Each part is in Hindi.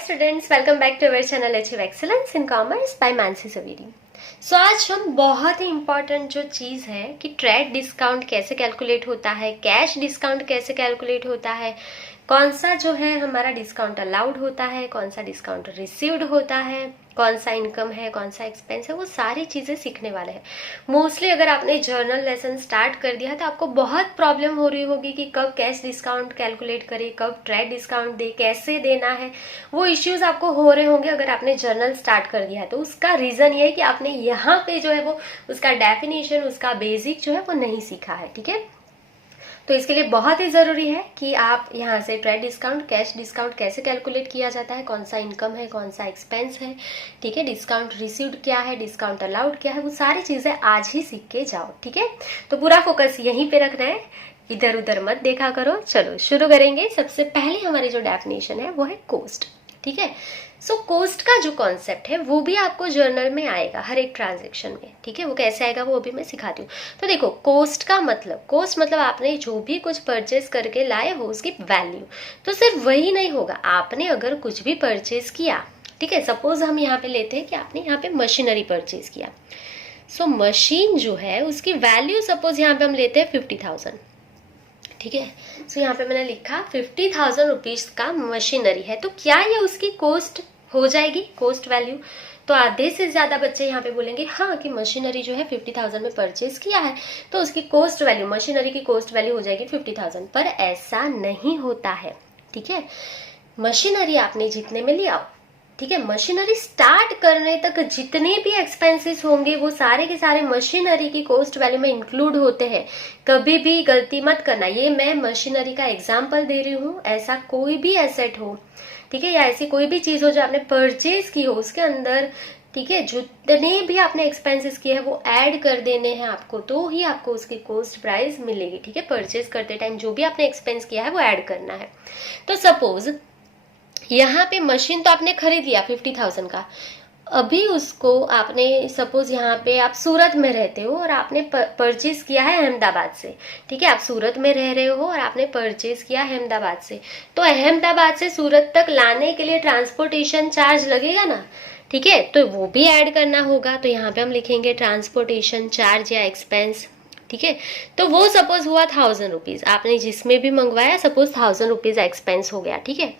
Students, welcome back to our channel achieve excellence in commerce by Mansi Saveri. So आज हम बहुत ही इंपॉर्टेंट जो चीज़ है कि ट्रेड डिस्काउंट कैसे कैलकुलेट होता है, कैश डिस्काउंट कैसे कैलकुलेट होता है, कौन सा जो है हमारा डिस्काउंट अलाउड होता है, कौन सा डिस्काउंट रिसीव्ड होता है, कौन सा इनकम है, कौन सा एक्सपेंस है, वो सारी चीज़ें सीखने वाले हैं। मोस्टली अगर आपने जर्नल लेसन स्टार्ट कर दिया तो आपको बहुत प्रॉब्लम हो रही होगी कि कब कैश डिस्काउंट कैलकुलेट करे, कब ट्रेड डिस्काउंट दे, कैसे देना है। वो इश्यूज आपको हो रहे होंगे अगर आपने जर्नल स्टार्ट कर दिया है। तो उसका रीज़न ये है कि आपने यहाँ पे जो है वो उसका डेफिनेशन, उसका बेसिक जो है वो नहीं सीखा है। ठीक है, तो इसके लिए बहुत ही ज़रूरी है कि आप यहाँ से ट्रेड डिस्काउंट, कैश डिस्काउंट कैसे कैलकुलेट किया जाता है, कौन सा इनकम है, कौन सा एक्सपेंस है, ठीक है, डिस्काउंट रिसीव्ड क्या है, डिस्काउंट अलाउड क्या है, वो सारी चीज़ें आज ही सीख के जाओ। ठीक है, तो पूरा फोकस यहीं पे रखना है, इधर उधर मत देखा करो। चलो शुरू करेंगे। सबसे पहले हमारी जो डेफिनेशन है वो है कोस्ट। ठीक है, सो कोस्ट का जो कॉन्सेप्ट है वो भी आपको जर्नल में आएगा हर एक ट्रांजेक्शन में। ठीक है, वो कैसे आएगा वो अभी मैं सिखाती हूँ। तो देखो, कोस्ट का मतलब, कोस्ट मतलब आपने जो भी कुछ परचेज करके लाए हो उसकी वैल्यू। तो सिर्फ वही नहीं होगा, आपने अगर कुछ भी परचेज किया, ठीक है, सपोज हम यहाँ पे लेते हैं कि आपने यहाँ पे मशीनरी परचेज किया। सो मशीन जो है उसकी वैल्यू सपोज यहाँ पे हम लेते हैं 50,000। ठीक है, सो यहाँ पे मैंने लिखा 50,000 रुपीज का मशीनरी है। तो क्या ये उसकी कोस्ट हो जाएगी, कोस्ट वैल्यू? तो आधे से ज्यादा बच्चे यहाँ पे बोलेंगे हाँ कि मशीनरी जो है 50,000 में परचेज किया है तो उसकी कोस्ट वैल्यू, मशीनरी की कोस्ट वैल्यू हो जाएगी 50,000। पर ऐसा नहीं होता है। ठीक है, मशीनरी आपने जितने में लिया, ठीक है, मशीनरी स्टार्ट करने तक जितने भी एक्सपेंसेस होंगे वो सारे के सारे मशीनरी की कॉस्ट वैल्यू में इंक्लूड होते हैं। कभी भी गलती मत करना, ये मैं मशीनरी का एग्जांपल दे रही हूँ। ऐसा कोई भी एसेट हो, ठीक है, या ऐसी कोई भी चीज हो जो आपने परचेज की हो, उसके अंदर, ठीक है, जितने भी आपने एक्सपेंसेस किए हैं वो ऐड कर देने हैं आपको, तो ही आपको उसकी कॉस्ट प्राइस मिलेगी। ठीक है, परचेज करते टाइम जो भी आपने एक्सपेंस किया है वो ऐड करना है। तो सपोज यहाँ पे मशीन तो आपने खरीद लिया 50,000 का, अभी उसको आपने, सपोज यहाँ पे आप सूरत में रहते हो और आपने परचेज किया है अहमदाबाद से। ठीक है, आप सूरत में रह रहे हो और आपने परचेज किया अहमदाबाद से, तो अहमदाबाद से सूरत तक लाने के लिए ट्रांसपोर्टेशन चार्ज लगेगा ना। ठीक है, तो वो भी ऐड करना होगा। तो यहाँ पे हम लिखेंगे ट्रांसपोर्टेशन चार्ज या एक्सपेंस। ठीक है, तो वो सपोज हुआ 1,000 रुपीज, आपने जिसमें भी मंगवाया सपोज 1,000 रुपीज एक्सपेंस हो गया। ठीक है,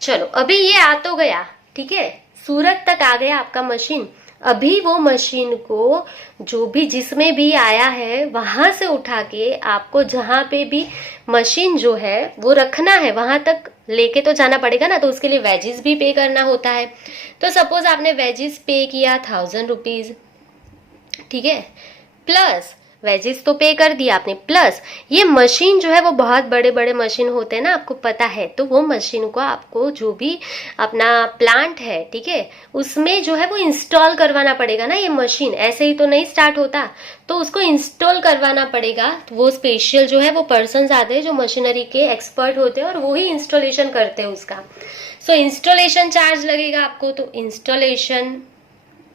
चलो अभी ये आ तो गया, ठीक है, सूरत तक आ गया आपका मशीन। अभी वो मशीन को जो भी जिसमें भी आया है वहां से उठा के आपको जहां पे भी मशीन जो है वो रखना है वहां तक लेके तो जाना पड़ेगा ना, तो उसके लिए वेजेस भी पे करना होता है। तो सपोज आपने वेजेस पे किया 1,000 रुपीज, ठीक है, प्लस वेजेस तो पे कर दिया आपने, प्लस ये मशीन जो है वो बहुत बड़े बड़े मशीन होते हैं ना, आपको पता है, तो वो मशीन को आपको जो भी अपना प्लांट है, ठीक है, उसमें जो है वो इंस्टॉल करवाना पड़ेगा ना। ये मशीन ऐसे ही तो नहीं स्टार्ट होता, तो उसको इंस्टॉल करवाना पड़ेगा। तो वो स्पेशल जो है वो पर्सन आते हैं जो मशीनरी के एक्सपर्ट होते हैं और वो ही इंस्टॉलेशन करते हैं उसका। सो इंस्टॉलेशन चार्ज लगेगा आपको, तो इंस्टॉलेशन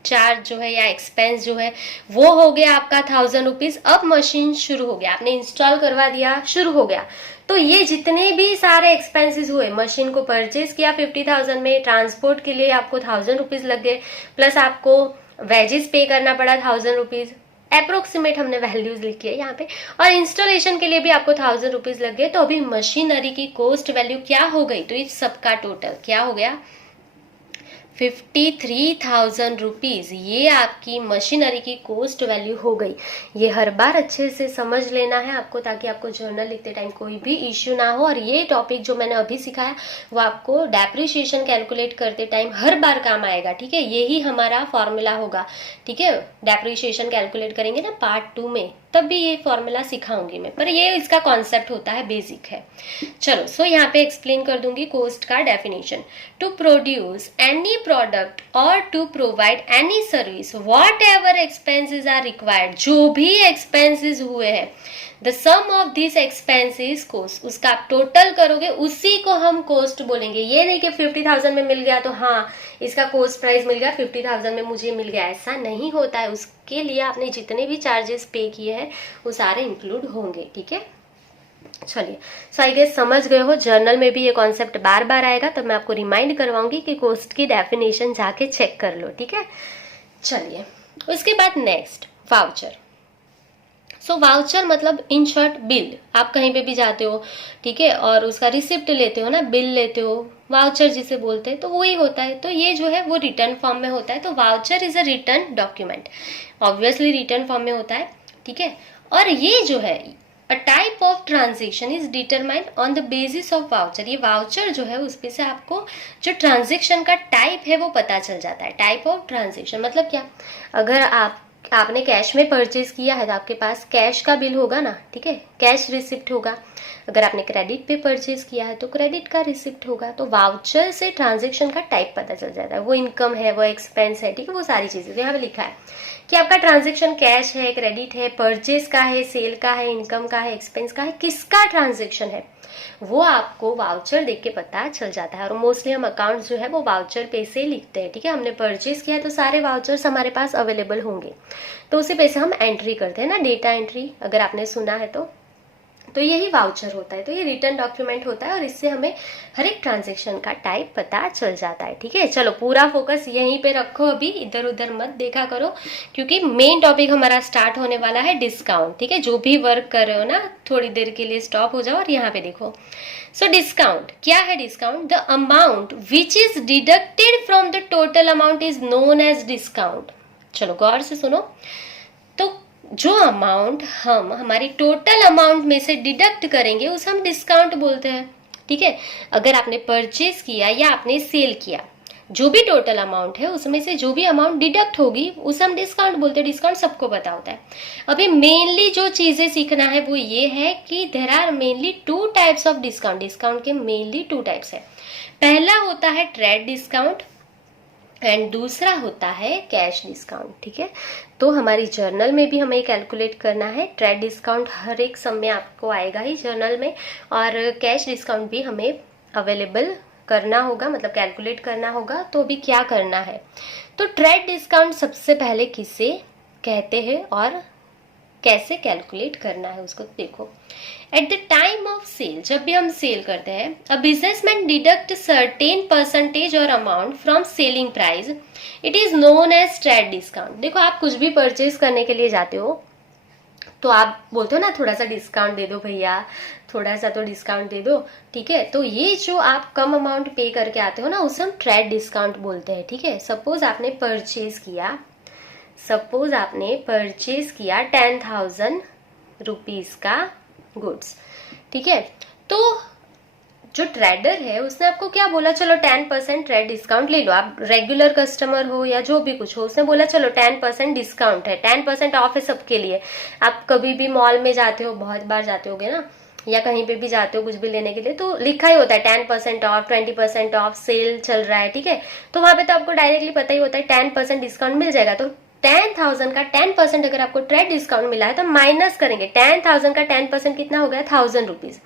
चार्ज जो है या एक्सपेंस जो है वो हो गया आपका 1,000 रुपीज। अब मशीन शुरू हो गया, आपने इंस्टॉल करवा दिया, शुरू हो गया। तो ये जितने भी सारे एक्सपेंसेस हुए, मशीन को परचेज किया 50,000 में, ट्रांसपोर्ट के लिए आपको 1,000 रुपीज लग गए, प्लस आपको वेजेस पे करना पड़ा 1,000 रुपीज, अप्रोक्सीमेट हमने वैल्यूज लिखी है यहाँ पे, और इंस्टॉलेशन के लिए भी आपको 1,000 रुपीज लग गए। तो अभी मशीनरी की कॉस्ट वैल्यू क्या हो गई? तो इस सबका टोटल क्या हो गया? 53,000 रुपीज। ये आपकी मशीनरी की कॉस्ट वैल्यू हो गई। ये हर बार अच्छे से समझ लेना है आपको, ताकि आपको जर्नल लिखते टाइम कोई भी इश्यू ना हो। और ये टॉपिक जो मैंने अभी सिखाया वो आपको डेप्रिसिएशन कैलकुलेट करते टाइम हर बार काम आएगा। ठीक है, यही हमारा फॉर्मूला होगा। ठीक है, डेप्रिसिएशन कैलकुलेट करेंगे ना पार्ट 2 में, तब भी ये फॉर्मूला सिखाऊंगी मैं, पर ये इसका कॉन्सेप्ट होता है, बेसिक है। चलो, सो यहाँ पे एक्सप्लेन कर दूंगी कोस्ट का definition. To produce any product और to provide any service whatever expenses are required, जो भी एक्सपेंसेस हुए हैं, the sum of this expenses cost, उसका आप टोटल करोगे उसी को हम कोस्ट बोलेंगे। ये नहीं कि 50,000 में मिल गया तो हाँ इसका कोस्ट प्राइस मिल गया, 50,000 में मुझे मिल गया, ऐसा नहीं होता है। उसके लिए आपने जितने भी चार्जेस पे किए हैं वो सारे इंक्लूड होंगे। ठीक है, चलिए, सो आई गेस समझ गए हो, जर्नल में भी ये कॉन्सेप्ट बार बार आएगा, तब मैं आपको रिमाइंड करवाऊंगी कि कोस्ट की डेफिनेशन जाके चेक कर लो, ठीक है। चलिए, उसके बाद नेक्स्ट वाउचर। सो वाउचर मतलब इन शॉर्ट बिल। आप कहीं पे भी जाते हो, ठीक है, और उसका रिसिप्ट लेते हो ना, बिल लेते हो, वाउचर जिसे बोलते हैं, तो वही होता है। तो ये जो है वो रिटर्न फॉर्म में होता है। तो voucher is a return document, obviously return form में होता है, ठीक है। और ये जो है a type of transaction is determined on the basis of voucher. ये वाउचर जो है उसपे से आपको जो ट्रांजेक्शन का टाइप है वो पता चल जाता है। टाइप ऑफ ट्रांजेक्शन मतलब क्या, अगर आपने कैश में परचेज किया है तो आपके पास कैश का बिल होगा ना, ठीक है, कैश रिसिप्ट होगा। अगर आपने क्रेडिट पे परचेज किया है तो क्रेडिट का रिसिप्ट होगा। तो वाउचर से ट्रांजेक्शन का टाइप पता चल जाता है, वो इनकम है, वो एक्सपेंस है, ठीक है, वो सारी चीजें यहाँ पे लिखा है कि आपका ट्रांजेक्शन कैश है, क्रेडिट है, परचेज का है, सेल का है, इनकम का है, एक्सपेंस का है, किसका ट्रांजेक्शन है वो आपको वाउचर देख के पता चल जाता है। और मोस्टली हम अकाउंट जो है वो वाउचर पे से लिखते हैं, ठीक है। हमने परचेज किया है तो सारे वाउचर्स हमारे पास अवेलेबल होंगे, तो उसी पे से हम एंट्री करते हैं ना, डेटा एंट्री, अगर आपने सुना है तो यही वाउचर होता है। तो ये रिटर्न डॉक्यूमेंट होता है और इससे हमें हर एक ट्रांजेक्शन का टाइप पता चल जाता है, ठीक है। चलो, पूरा फोकस यहीं पे रखो, अभी इधर उधर मत देखा करो, क्योंकि मेन टॉपिक हमारा स्टार्ट होने वाला है डिस्काउंट, ठीक है। जो भी वर्क कर रहे हो ना, थोड़ी देर के लिए स्टॉप हो जाओ और यहाँ पे देखो। सो डिस्काउंट क्या है? Discount, the amount which is deducted from the total amount is known as discount. चलो गौर से सुनो, तो जो अमाउंट हम हमारी टोटल अमाउंट में से डिडक्ट करेंगे उसे हम डिस्काउंट बोलते हैं, ठीक है। अगर आपने परचेज किया या आपने सेल किया, जो भी टोटल अमाउंट है उसमें से जो भी अमाउंट डिडक्ट होगी उसे हम डिस्काउंट बोलते हैं। डिस्काउंट सबको पता होता है। अभी मेनली जो चीजें सीखना है वो ये है कि there are mainly two types of discount. Discount के मेनली टू टाइप्स है। पहला होता है ट्रेड डिस्काउंट एंड दूसरा होता है कैश डिस्काउंट, ठीक है। तो हमारी जर्नल में भी हमें कैलकुलेट करना है। ट्रेड डिस्काउंट हर एक सम में आपको आएगा ही जर्नल में, और कैश डिस्काउंट भी हमें अवेलेबल करना होगा, मतलब कैलकुलेट करना होगा। तो अभी क्या करना है, तो ट्रेड डिस्काउंट सबसे पहले किसे कहते हैं और कैसे कैलकुलेट करना है उसको देखो। At the time of sale, जब भी हम सेल करते हैं, a businessman deduct certain percentage और amount from selling price, it is known as trade discount. देखो, आप कुछ भी परचेज करने के लिए जाते हो तो आप बोलते हो ना, थोड़ा सा डिस्काउंट दे दो भैया, थोड़ा सा तो डिस्काउंट दे दो, ठीक है। तो ये जो आप कम अमाउंट पे करके आते हो ना, उसे हम ट्रेड डिस्काउंट बोलते हैं, ठीक है। सपोज आपने परचेज किया 10,000 रुपीज का गुड्स, ठीक है। तो जो ट्रेडर है उसने आपको क्या बोला, चलो 10% ट्रेड डिस्काउंट ले लो। आप रेगुलर कस्टमर हो या जो भी कुछ हो, उसने बोला चलो 10% डिस्काउंट है, 10% ऑफ है सबके लिए। आप कभी भी मॉल में जाते हो, बहुत बार जाते होगे ना, या कहीं पे भी जाते हो कुछ भी लेने के लिए, तो लिखा ही होता है 10% ऑफ, 20% ऑफ, सेल चल रहा है, ठीक है। तो वहां पे तो आपको डायरेक्टली पता ही होता है 10% डिस्काउंट मिल जाएगा। तो 10,000 का 10% अगर आपको ट्रेड डिस्काउंट मिला है तो माइनस करेंगे, 10,000 का 10% कितना हो गया, 1,000 रुपीज।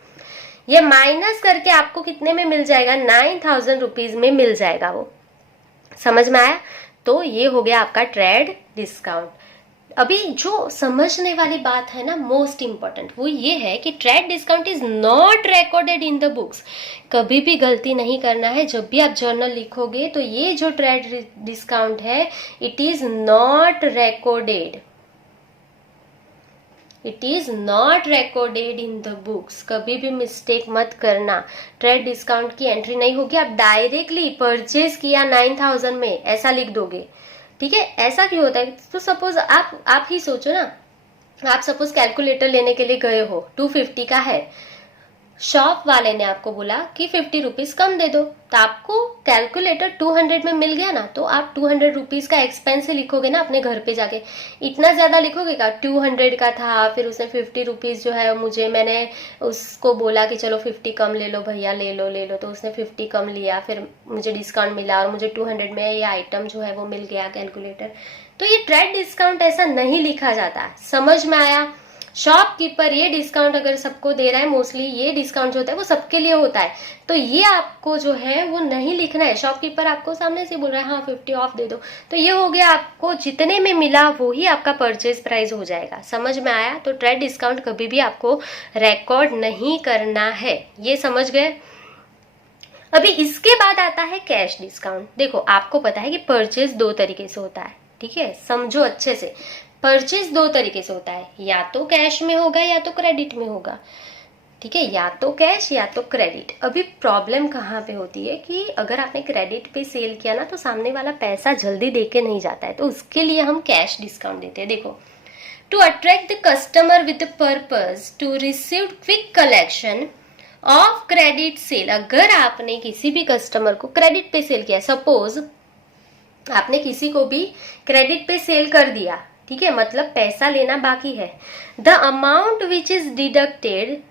ये माइनस करके आपको कितने में मिल जाएगा, 9,000 रुपीज में मिल जाएगा। वो समझ में आया? तो ये हो गया आपका ट्रेड डिस्काउंट। अभी जो समझने वाली बात है ना, मोस्ट इंपॉर्टेंट, वो ये है कि trade discount is not recorded in the books. कभी भी गलती नहीं करना है। जब भी आप जर्नल लिखोगे तो ये जो ट्रेड डिस्काउंट है, it is not recorded, it is not recorded in the books. कभी भी मिस्टेक मत करना, ट्रेड डिस्काउंट की एंट्री नहीं होगी। आप डायरेक्टली परचेज किया 9,000 में ऐसा लिख दोगे, ठीक है। ऐसा क्यों होता है? तो सपोज आप ही सोचो ना, आप सपोज कैलकुलेटर लेने के लिए गए हो, 250 का है, शॉप वाले ने आपको बोला कि 50 रुपीज कम दे दो, तो आपको कैलकुलेटर 200 में मिल गया ना, तो आप 200 रुपीज का एक्सपेंस लिखोगे ना अपने घर पे जाके। इतना ज्यादा लिखोगे का, 200 का था, फिर उसने 50 रुपीज जो है मैंने उसको बोला कि चलो 50 कम ले लो भैया, ले लो, तो उसने 50 कम लिया, फिर मुझे डिस्काउंट मिला और मुझे 200 में ये आइटम जो है वो मिल गया कैलकुलेटर। तो ये ट्रेड डिस्काउंट ऐसा नहीं लिखा जाता। समझ में आया? शॉपकीपर ये डिस्काउंट अगर सबको दे रहा है, मोस्टली ये डिस्काउंट जो होता है वो सबके लिए होता है, तो ये आपको जो है वो नहीं लिखना है। शॉपकीपर आपको सामने से बोल रहा है हाँ 50 ऑफ दे दो, तो ये हो गया, आपको जितने में मिला वो ही आपका परचेज प्राइस हो जाएगा। समझ में आया? तो ट्रेड डिस्काउंट कभी भी आपको रिकॉर्ड नहीं करना है, ये समझ गए। अभी इसके बाद आता है कैश डिस्काउंट। देखो आपको पता है कि परचेज दो तरीके से होता है, ठीक है, समझो अच्छे से। परचेज दो तरीके से होता है, या तो कैश में होगा या तो क्रेडिट में होगा, ठीक है, या तो कैश या तो क्रेडिट। अभी प्रॉब्लम कहाँ पे होती है कि अगर आपने क्रेडिट पे सेल किया ना तो सामने वाला पैसा जल्दी दे के नहीं जाता है, तो उसके लिए हम कैश डिस्काउंट देते हैं। देखो, to attract the customer with purpose to receive quick collection of credit sale. अगर आपने किसी भी कस्टमर को क्रेडिट पे सेल किया, सपोज आपने किसी को भी क्रेडिट पे सेल कर दिया, ठीक है, मतलब पैसा लेना बाकी है, the amount which is deducted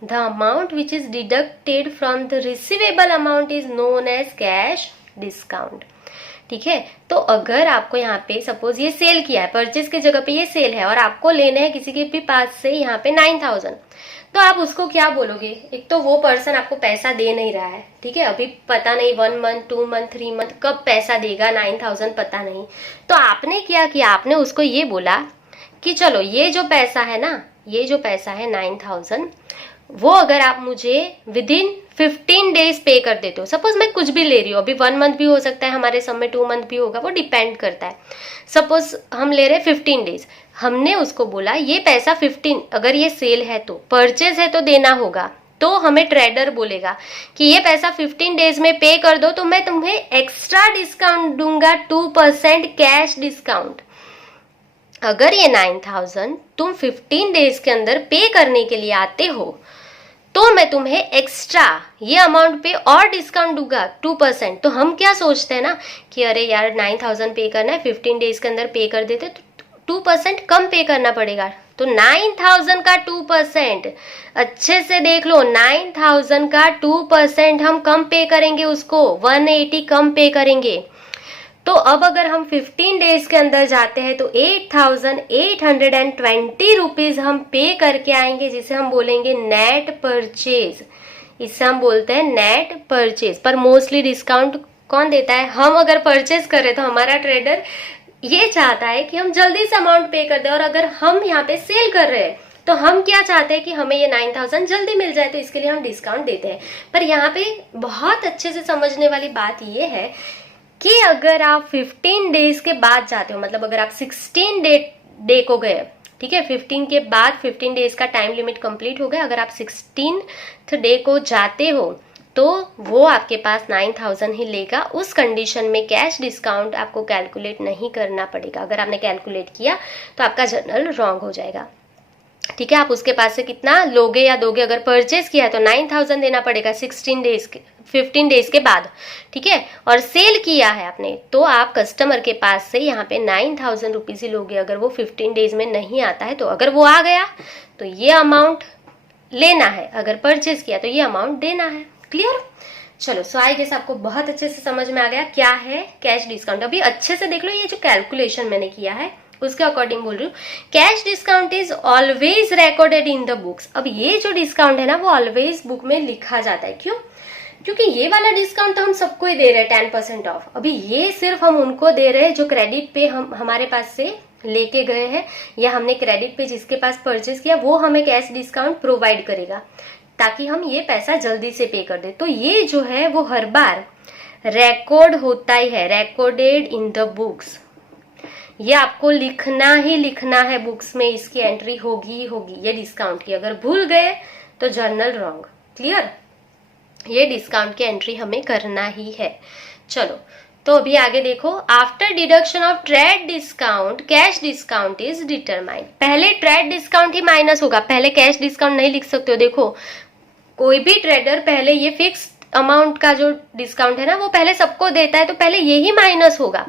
from the receivable amount is known as cash discount, ठीक है। तो अगर आपको यहाँ पे सपोज ये सेल किया है, परचेज की जगह पे ये सेल है और आपको लेने हैं किसी के भी पास से यहाँ पे 9000, तो आप उसको क्या बोलोगे? एक तो वो पर्सन आपको पैसा दे नहीं रहा है, ठीक है, अभी पता नहीं 1 मंथ 2 मंथ 3 मंथ कब पैसा देगा, 9000 पता नहीं। तो आपने क्या किया? आपने उसको ये बोला कि चलो ये जो पैसा है ना, ये जो पैसा है 9000, वो अगर आप मुझे विद इन 15 डेज पे कर देते हो, सपोज मैं कुछ भी ले रही हूँ, अभी 1 मंथ भी हो सकता है हमारे सब में, 2 मंथ भी होगा, वो डिपेंड करता है। सपोज हम ले रहे हैं 15 डेज, हमने उसको बोला ये पैसा 15, अगर ये सेल है तो, परचेज है तो देना होगा, तो हमें ट्रेडर बोलेगा कि ये पैसा 15 डेज में पे कर दो, तो मैं तुम्हें एक्स्ट्रा डिस्काउंट दूंगा 2% कैश डिस्काउंट। अगर ये 9000 तुम 15 डेज के अंदर पे करने के लिए आते हो तो मैं तुम्हें एक्स्ट्रा ये अमाउंट पे और डिस्काउंट दूंगा 2%। तो हम क्या सोचते हैं ना कि अरे यार 9000 पे करना है, 15 डेज के अंदर पे कर देते तो 2% कम पे करना पड़ेगा। तो 9000 का 2%, अच्छे से देख लो, 9000 का 2% हम कम पे करेंगे, उसको 180 कम पे करेंगे। तो अब अगर हम 15 डेज के अंदर जाते हैं तो 8820 रुपीज हम पे करके आएंगे, जिसे हम बोलेंगे नेट परचेज। इससे हम बोलते हैं नेट परचेज। पर मोस्टली डिस्काउंट कौन देता है? हम अगर परचेज करें तो हमारा ट्रेडर ये चाहता है कि हम जल्दी से अमाउंट पे कर दें, और अगर हम यहाँ पे सेल कर रहे हैं तो हम क्या चाहते हैं कि हमें ये 9000 जल्दी मिल जाए, तो इसके लिए हम डिस्काउंट देते हैं। पर यहाँ पे बहुत अच्छे से समझने वाली बात ये है कि अगर आप 15 डेज के बाद जाते हो, मतलब अगर आप 16 डे को गए, ठीक है, 15 के बाद 15 डेज का टाइम लिमिट कंप्लीट हो गया, अगर आप 16th डे को जाते हो तो वो आपके पास 9000 ही लेगा। उस कंडीशन में कैश डिस्काउंट आपको कैलकुलेट नहीं करना पड़ेगा। अगर आपने कैलकुलेट किया तो आपका जर्नल रॉन्ग हो जाएगा, ठीक है। आप उसके पास से कितना लोगे या दोगे? अगर परचेज किया है तो 9000 देना पड़ेगा 15 डेज के बाद, ठीक है। और सेल किया है आपने तो आप कस्टमर के पास से यहाँ पे 9000 रुपीज ही लोगे, अगर वो 15 डेज में नहीं आता है तो। अगर वो आ गया तो ये अमाउंट लेना है, अगर परचेज किया तो ये अमाउंट देना है। क्लियर? चलो, सो आई गेस आपको बहुत अच्छे से समझ में आ गया क्या है कैश डिस्काउंट। अभी अच्छे से देख लो, ये जो कैलकुलेशन मैंने किया है उसके अकॉर्डिंग बोल रही हूँ। Cash discount is always recorded in the books. अब ये जो डिस्काउंट है ना वो ऑलवेज बुक में लिखा जाता है। क्यों? क्योंकि ये वाला डिस्काउंट तो हम सबको ही दे रहे हैं 10% ऑफ। अभी ये सिर्फ हम उनको दे रहे हैं जो क्रेडिट पे हम हमारे पास से लेके गए हैं, या हमने क्रेडिट पे जिसके पास परचेज किया वो हमें कैश डिस्काउंट प्रोवाइड करेगा, ताकि हम ये पैसा जल्दी से पे कर दे। तो ये जो है वो हर बार रिकॉर्ड होता ही है, रिकॉर्डेड इन द बुक्स। ये आपको लिखना ही लिखना है बुक्स में, इसकी एंट्री होगी ही होगी ये डिस्काउंट की। अगर भूल गए तो जर्नल रॉन्ग। क्लियर? ये डिस्काउंट की एंट्री हमें करना ही है। चलो, तो अभी आगे देखो। After deduction of trade discount cash discount is determined. पहले ट्रेड डिस्काउंट ही माइनस होगा, पहले कैश डिस्काउंट नहीं लिख सकते हो। देखो, कोई भी ट्रेडर पहले ये फिक्स अमाउंट का जो डिस्काउंट है ना वो पहले सबको देता है, तो पहले यही माइनस होगा।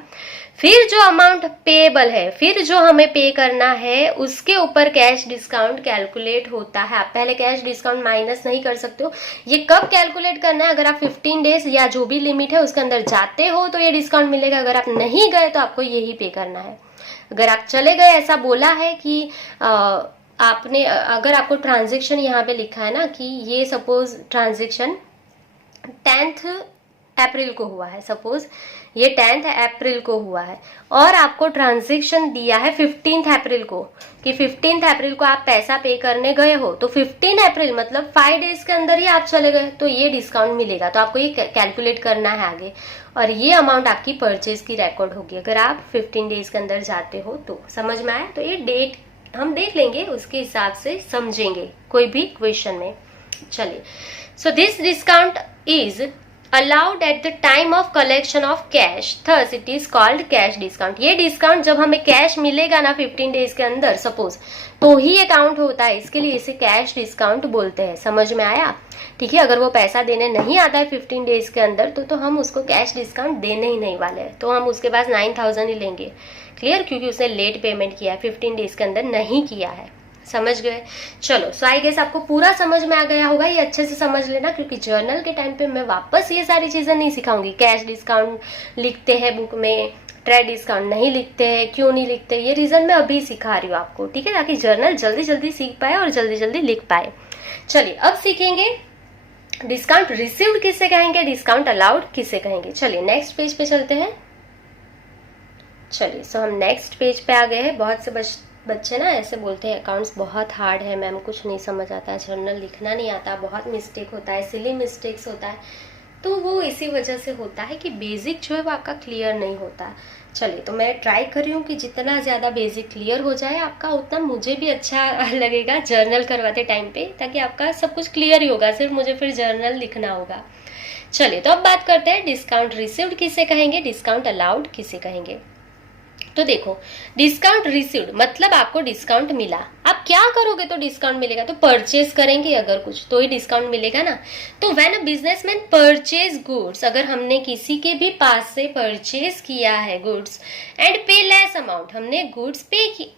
फिर जो अमाउंट पेएबल है, फिर जो हमें पे करना है, उसके ऊपर कैश डिस्काउंट कैलकुलेट होता है। आप पहले कैश डिस्काउंट माइनस नहीं कर सकते हो। ये कब कैलकुलेट करना है? अगर आप 15 डेज या जो भी लिमिट है उसके अंदर जाते हो तो ये डिस्काउंट मिलेगा। अगर आप नहीं गए तो आपको यही पे करना है। अगर आप चले गए, ऐसा बोला है कि आपने अगर आपको ट्रांजेक्शन यहाँ पे लिखा है ना कि ये सपोज ट्रांजेक्शन 10th अप्रैल को हुआ है, सपोज ये 10th अप्रैल को हुआ है और आपको ट्रांजेक्शन दिया है 15th अप्रैल को कि 15th अप्रैल को आप पैसा पे करने गए हो, तो 15 अप्रैल मतलब 5 डेज के अंदर ही आप चले गए तो ये डिस्काउंट मिलेगा। तो आपको ये कैलकुलेट करना है आगे, और ये अमाउंट आपकी परचेज की रिकॉर्ड होगी अगर आप 15 डेज के अंदर जाते हो तो। समझ में आया? तो ये डेट हम देख लेंगे, उसके हिसाब से समझेंगे कोई भी क्वेश्चन में। चलिए, so this discount is allowed at the time of collection of cash, thus it is called cash discount। ये डिस्काउंट जब हमें कैश मिलेगा ना 15 डेज के अंदर सपोज, तो ही अकाउंट होता है, इसके लिए इसे कैश डिस्काउंट बोलते हैं। समझ में आया? ठीक है, अगर वो पैसा देने नहीं आता है 15 डेज के अंदर तो हम उसको कैश डिस्काउंट देने ही नहीं वाले हैं, तो हम उसके पास 9000 ही लेंगे। क्लियर? क्योंकि उसने लेट पेमेंट किया है, 15 डेज के अंदर नहीं किया है। समझ गए? चलो, सो आई गेस आपको पूरा समझ में आ गया होगा। ये अच्छे से समझ लेना, क्योंकि जर्नल के टाइम पे मैं वापस ये सारी चीजें नहीं सिखाऊंगी। कैश डिस्काउंट लिखते हैं बुक में, ट्रेड डिस्काउंट नहीं लिखते हैं, क्यों नहीं लिखते, ये रीजन मैं अभी सिखा रही हूँ आपको, ठीक है, ताकि जर्नल जल्दी जल्दी सीख पाए और जल्दी जल्दी लिख पाए। चलिए, अब सीखेंगे डिस्काउंट रिसीव्ड किसे कहेंगे, डिस्काउंट अलाउड किसे कहेंगे। चलिए नेक्स्ट पेज पे चलते हैं। चलिए, सो हम नेक्स्ट पेज पे आ गए हैं। बहुत से बच्चे ना ऐसे बोलते हैं अकाउंट्स बहुत हार्ड है मैम, कुछ नहीं समझ आता है, जर्नल लिखना नहीं आता, बहुत मिस्टेक होता है, सिली मिस्टेक्स होता है। तो वो इसी वजह से होता है कि बेसिक जो है वो आपका क्लियर नहीं होता। चलिए, तो मैं ट्राई कर रही हूँ कि जितना ज़्यादा बेसिक क्लियर हो जाए आपका, उतना मुझे भी अच्छा लगेगा जर्नल करवाते टाइम पे, ताकि आपका सब कुछ क्लियर ही होगा, सिर्फ मुझे फिर जर्नल लिखना होगा। चलिए, तो अब बात करते हैं डिस्काउंट रिसीव्ड किसे कहेंगे, डिस्काउंट अलाउड किसे कहेंगे। तो देखो, डिस्काउंट रिसीव्ड मतलब आपको डिस्काउंट मिला। आप क्या करोगे तो डिस्काउंट मिलेगा? तो परचेज करेंगे अगर कुछ तो ही डिस्काउंट मिलेगा ना। तो when a businessman purchase goods, अगर हमने किसी के भी पास से परचेज किया है गुड्स एंड पे लेस अमाउंट, हमने गुड्स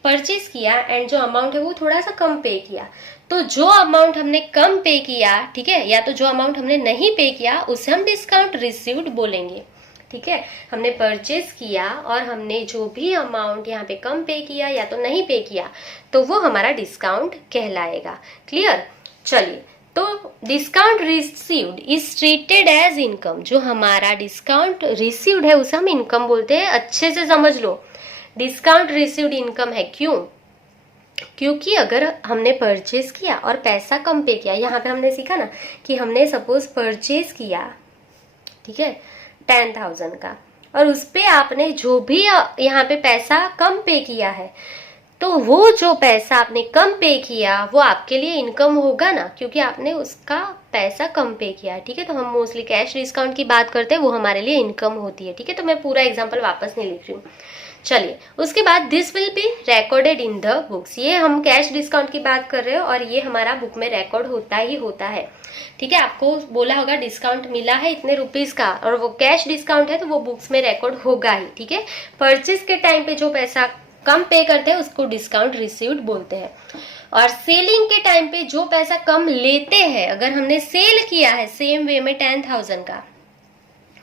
परचेज किया एंड जो अमाउंट है वो थोड़ा सा कम पे किया, तो जो अमाउंट हमने कम पे किया, ठीक है, या तो जो अमाउंट हमने नहीं पे किया उसे हम डिस्काउंट रिसीव्ड बोलेंगे। ठीक है, हमने परचेज किया और हमने जो भी अमाउंट यहाँ पे कम पे किया या तो नहीं पे किया, तो वो हमारा डिस्काउंट कहलाएगा। क्लियर? चलिए, तो discount received is treated as income. जो हमारा डिस्काउंट रिसीव्ड है उसे हम इनकम बोलते हैं। अच्छे से समझ लो, डिस्काउंट रिसीव्ड इनकम है। क्यों? क्योंकि अगर हमने परचेज किया और पैसा कम पे किया, यहाँ पे हमने सीखा ना कि हमने सपोज परचेज किया, ठीक है, 10,000 का, और उस पे आपने जो भी यहाँ पे पैसा कम पे किया है, तो वो जो पैसा आपने कम पे किया वो आपके लिए इनकम होगा ना, क्योंकि आपने उसका पैसा कम पे किया। ठीक है, तो हम मोस्टली कैश डिस्काउंट की बात करते हैं, वो हमारे लिए इनकम होती है। ठीक है, तो मैं पूरा एग्जाम्पल वापस नहीं लिख रही हूँ। चलिए, उसके बाद this will be recorded in the books. ये हम कैश डिस्काउंट की बात कर रहे हो और ये हमारा बुक में रिकॉर्ड होता ही होता है। ठीक है, आपको बोला होगा डिस्काउंट मिला है इतने रुपीस का और वो कैश डिस्काउंट है, तो वो बुक्स में रिकॉर्ड होगा ही। ठीक है, परचेज के टाइम पे जो पैसा कम पे करते हैं उसको डिस्काउंट रिसीव्ड बोलते हैं, और सेलिंग के टाइम पे जो पैसा कम लेते हैं, अगर हमने सेल किया है सेम वे में 10,000 का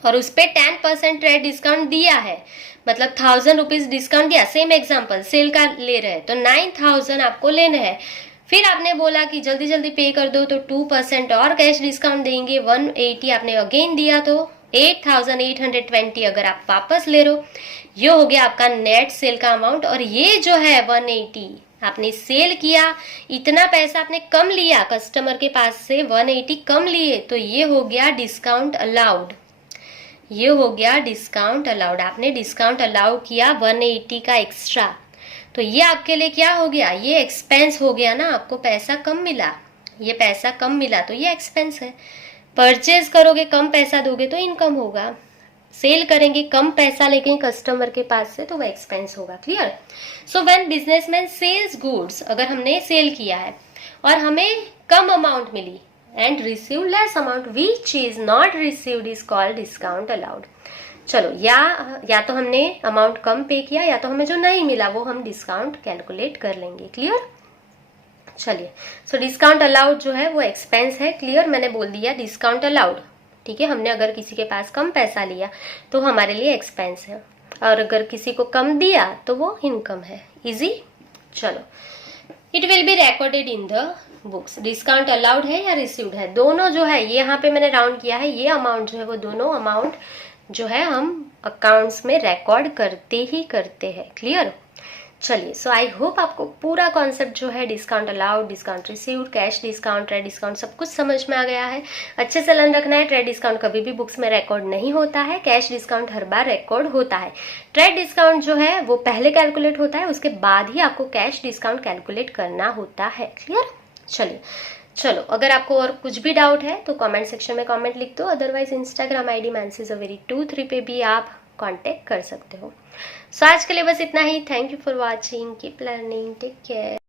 और उस पे 10% ट्रेड डिस्काउंट दिया है, मतलब 1000 रुपीज डिस्काउंट दिया, सेम एग्जांपल सेल का ले रहे हैं, तो 9000 आपको लेना है। फिर आपने बोला कि जल्दी जल्दी पे कर दो, तो 2% और कैश डिस्काउंट देंगे, 180 आपने अगेन दिया, तो 8820 अगर आप वापस ले रहे हो, ये हो गया आपका नेट सेल का अमाउंट। और ये जो है 180 आपने सेल किया, इतना पैसा आपने कम लिया कस्टमर के पास से, 180 कम लिए, तो ये हो गया डिस्काउंट अलाउड। ये हो गया डिस्काउंट अलाउड, आपने डिस्काउंट अलाउ किया 180 का एक्स्ट्रा, तो ये आपके लिए क्या हो गया, ये एक्सपेंस हो गया ना, आपको पैसा कम मिला, ये पैसा कम मिला तो ये एक्सपेंस है। परचेज करोगे कम पैसा दोगे तो इनकम होगा, सेल करेंगे कम पैसा लेके कस्टमर के पास से तो वो एक्सपेंस होगा। Clear? So when businessman sells goods, अगर हमने सेल किया है और हमें कम अमाउंट मिली and receive less amount which is not received is called discount allowed। चलो, या तो हमने अमाउंट कम पे किया या तो हमें जो नहीं मिला वो हम डिस्काउंट कैलकुलेट कर लेंगे। क्लियर? चलिए, सो डिस्काउंट अलाउड जो है वो एक्सपेंस है। क्लियर? मैंने बोल दिया डिस्काउंट अलाउड। ठीक है, हमने अगर किसी के पास कम पैसा लिया तो हमारे लिए एक्सपेंस है, और अगर किसी को कम दिया तो वो इनकम है। इजी? चलो, it will be recorded in the books. Discount allowed है या रिसीव्ड है, दोनों जो है, ये यहाँ पे मैंने राउंड किया है, ये अमाउंट जो है वो दोनों अमाउंट जो है हम अकाउंट्स में रिकॉर्ड करते ही करते हैं। क्लियर? चलिए, सो आई होप आपको पूरा कॉन्सेप्ट जो है discount allowed, discount received, cash discount, trade discount सब कुछ समझ में आ गया है। अच्छे से लर्न रखना है, ट्रेड डिस्काउंट कभी भी बुक्स में रिकॉर्ड नहीं होता है, कैश डिस्काउंट हर बार रिकॉर्ड होता है। ट्रेड डिस्काउंट जो है वो पहले कैलकुलेट होता है, उसके बाद ही आपको कैश डिस्काउंट कैलकुलेट करना होता है। क्लियर? चलिए, चलो, अगर आपको और कुछ भी डाउट है तो कमेंट सेक्शन में कमेंट लिख दो, अदरवाइज इंस्टाग्राम आईडी mansi23 पे भी आप कांटेक्ट कर सकते हो। सो आज के लिए बस इतना ही। Thank you for watching, keep learning, take care.